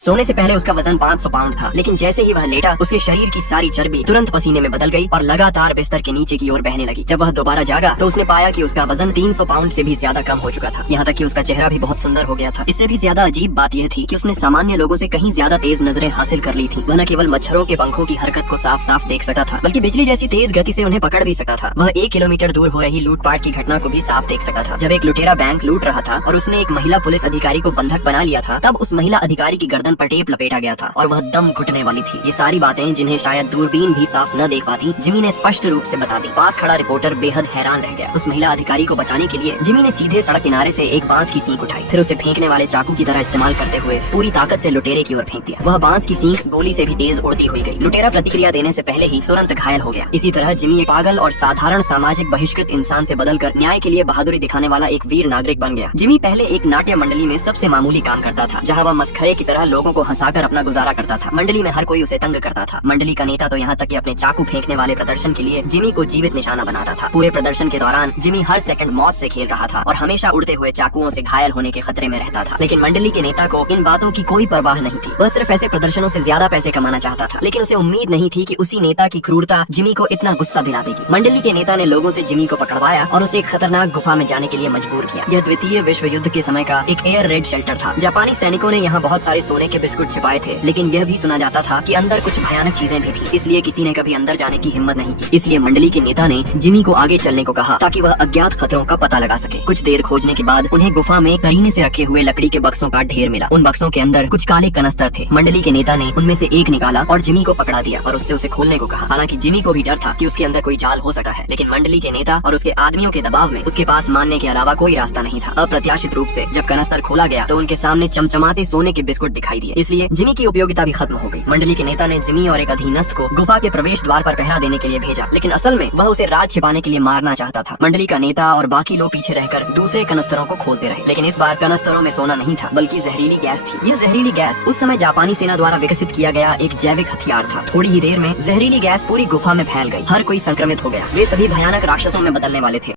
सोने से पहले उसका वजन 500 पाउंड था, लेकिन जैसे ही वह लेटा उसके शरीर की सारी चर्बी तुरंत पसीने में बदल गई और लगातार बिस्तर के नीचे की ओर बहने लगी। जब वह दोबारा जागा तो उसने पाया कि उसका वजन 300 पाउंड से भी ज्यादा कम हो चुका था। यहाँ तक कि उसका चेहरा भी बहुत सुंदर हो गया था। इससे भी ज्यादा अजीब बात यह थी कि उसने सामान्य लोगों से कहीं ज्यादा तेज नजरें हासिल कर ली थी। वह न केवल मच्छरों के पंखों की हरकत को साफ साफ देख सकता था, बल्कि बिजली जैसी तेज गति से उन्हें पकड़ भी सकता था। वह 1 किलोमीटर दूर हो रही लूटपाट की घटना को भी साफ देख सकता था। जब एक लुटेरा बैंक लूट रहा था और उसने एक महिला पुलिस अधिकारी को बंधक बना लिया था, तब उस महिला अधिकारी की गर्दन पर टेप लपेटा गया था और वह दम घुटने वाली थी। ये सारी बातें जिन्हें शायद दूरबीन भी साफ न देख पाती, जिमी ने स्पष्ट रूप से बता दी। पास खड़ा रिपोर्टर बेहद हैरान रह गया। उस महिला अधिकारी को बचाने के लिए जिमी ने सीधे सड़क किनारे से एक बांस की सींक उठाई, फिर उसे फेंकने वाले चाकू की तरह इस्तेमाल करते हुए पूरी ताकत से लुटेरे की ओर फेंक दिया। वह बांस की सींक गोली से भी तेज उड़ती हुई गई। लुटेरा प्रतिक्रिया देने से पहले ही तुरंत घायल हो गया। इसी तरह जिमी एक पागल और साधारण सामाजिक बहिष्कृत इंसान से बदलकर न्याय के लिए बहादुरी दिखाने वाला एक वीर नागरिक बन गया। जिमी पहले एक नाट्य मंडली में सबसे मामूली काम करता था, जहाँ वह मस्खरे की तरह लोगों को हंसाकर अपना गुजारा करता था। मंडली में हर कोई उसे तंग करता था। मंडली का नेता तो यहाँ तक कि अपने चाकू फेंकने वाले प्रदर्शन के लिए जिमी को जीवित निशाना बनाता था। पूरे प्रदर्शन के दौरान जिमी हर सेकंड मौत से खेल रहा था और हमेशा उड़ते हुए चाकुओं से घायल होने के खतरे में रहता था। लेकिन मंडली के नेता को इन बातों की कोई परवाह नहीं थी। वह सिर्फ ऐसे प्रदर्शनों से ज्यादा पैसे कमाना चाहता था, लेकिन उसे उम्मीद नहीं थी कि उसी नेता की क्रूरता जिमी को इतना गुस्सा दिला देगी। मंडली के नेता ने लोगों से जिमी को पकड़वाया और उसे एक खतरनाक गुफा में जाने के लिए मजबूर किया। यह द्वितीय विश्व युद्ध के समय का एक एयर रेड शेल्टर था। जापानी सैनिकों ने यहाँ बहुत सारे सोने के बिस्कुट छिपाए थे, लेकिन यह भी सुना जाता था कि अंदर कुछ भयानक चीजें भी थी। इसलिए किसी ने कभी अंदर जाने की हिम्मत नहीं की। इसलिए मंडली के नेता ने जिमी को आगे चलने को कहा ताकि वह अज्ञात खतरों का पता लगा सके। कुछ देर खोजने के बाद उन्हें गुफा में करीने से रखे हुए लकड़ी के बक्सों का ढेर मिला। उन बक्सों के अंदर कुछ काले कनस्तर थे। मंडली के नेता ने उनमें से एक निकाला और जिमी को पकड़ा दिया और उससे उसे खोलने को कहा। हालांकि जिमी को भी डर था कि उसके अंदर कोई जाल हो सकता है, लेकिन मंडली के नेता और उसके आदमियों के दबाव में उसके पास मानने के अलावा कोई रास्ता नहीं था। अप्रत्याशित रूप से जब कनस्तर खोला गया तो उनके सामने चमचमाते सोने के बिस्कुट दिखाई दिए। इसलिए जिमी की उपयोगिता भी खत्म हो गई। मंडली के नेता ने जिमी और एक अधीनस्थ को गुफा के प्रवेश द्वार पर पहरा देने के लिए भेजा, लेकिन असल में वह उसे राज छिपाने के लिए मारना चाहता था। मंडली का नेता और बाकी लोग पीछे रहकर दूसरे कनस्तरों को खोलते रहे, लेकिन इस बार कनस्तरों में सोना नहीं था, बल्कि जहरीली गैस थी। यह जहरीली गैस उस समय जापानी सेना द्वारा विकसित किया गया एक जैविक हथियार था। थोड़ी ही देर में जहरीली गैस पूरी गुफा में फैल गई। हर कोई संक्रमित हो गया। वे सभी भयानक राक्षसों में बदलने वाले थे।